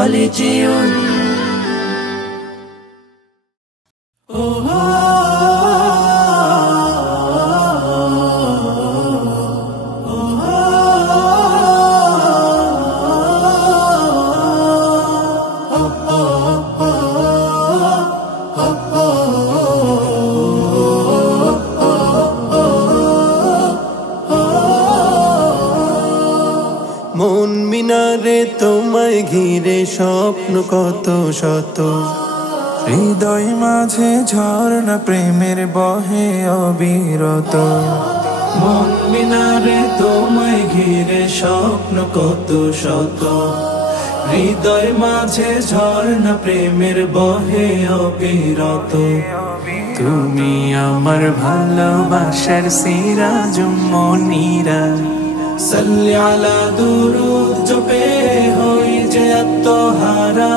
خالدون মন মিনারে তোমায় ঘিরে স্বপ্ন কত শত, হৃদয় মাঝে ঝর্ণা প্রেমের বহে অবিরত। মন মিনারে তোমায় ঘিরে স্বপ্ন কত শত, হৃদয় মাঝে ঝর্ণা প্রেমের বহে অবিরত। তুমি আমার ভালোবাসার সিরাজুম মনিরা, সাল্লি আলা দুরুদ জপে হই যে আত্মহারা,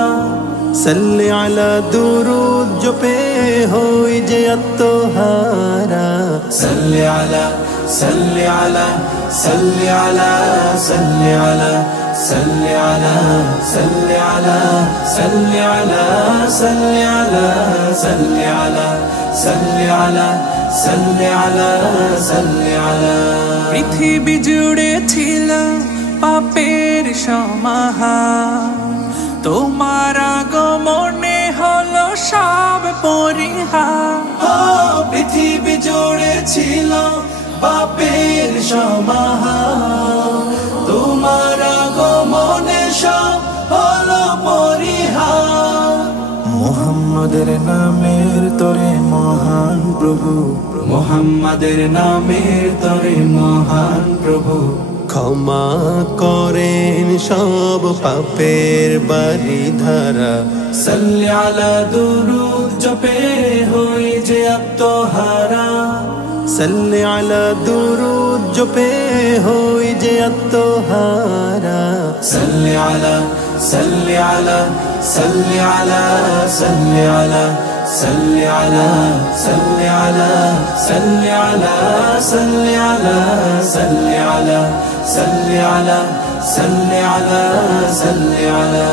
সাল্লি আলা দুরুদ জপে হই যে আত্মহারা। সাল্লি আলা সাল্লি আলা সাল্লি আলা সাল্লি আলা সাল্লি আলা সাল্লি আলা সাল্লি আলা সাল্লি আলা সাল্লি আলা সাল্লি আলা সাল্লি আলা সাল্লি আলা। পৃথিবী জুড়ে ছিল পাপের সমাহার, তোমার আগমনে হলো সব পরিহার। পৃথিবী জুড়ে ছিল পাপের সমাহার, তোমার আগমনে সব হলো পরিহার। মুহাম্মাদের নামের তরে মহান প্রভু, মুহাম্মাদের নামের তরে মহান প্রভু, ক্ষমা করেন সব পাপের বারিধারা। সাল্লি আলা দুরুদ জপে হই যে আত্মহারা, সাল্লি আলা দুরুদ জপে হই যে আত্মহারা। সাল্লি আলা সাল্লি আলা সাল্লি আলা সাল্লি আলা সাল্লি আলা সাল্লি আলা সাল্লি আলা সাল্লি আলা সাল্লি আলা সাল্লি আলা সাল্লি আলা সাল্লি আলা।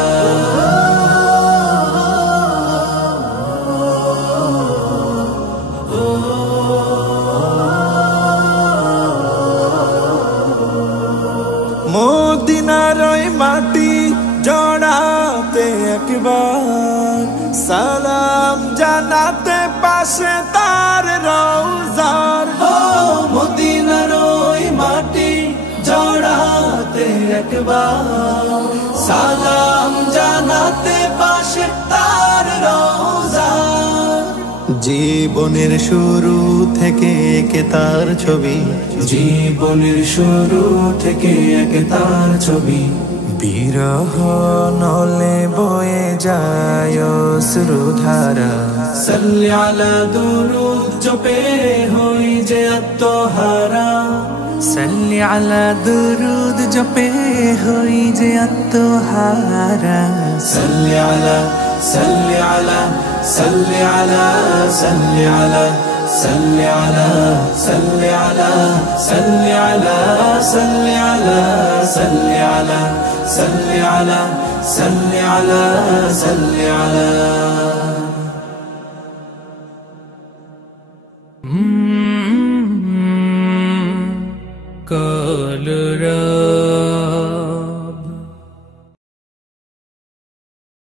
মদিনার ওই মাটি জড়াতে একবার, সালাম জানাতে পাশে তার রওজার। মদিনার ওই মাটি জড়াতে একবার, সালাম জানাতে পাশে তার রওজার। জীবনের শুরু থেকে একে তার ছবি, জীবনের শুরু থেকে একে তার ছবি। বিরহ নলে বয়ে যায় অশ্রুধারা, সাল্লি আলা দুরুদ জপে হই যে আত্মহারা, সাল্লি আলা দুরুদ জপে হই যে আত্মহারা। সাল্লি আলা সাল্লি আলা সাল্লি আলা সাল্লি আলা সাল্লি আলা সাল্লি আলা সাল্লি আলা সাল্লি আলা সাল্লি আলা সাল্লি আলা সাল্লি আলা সাল্লি আলা।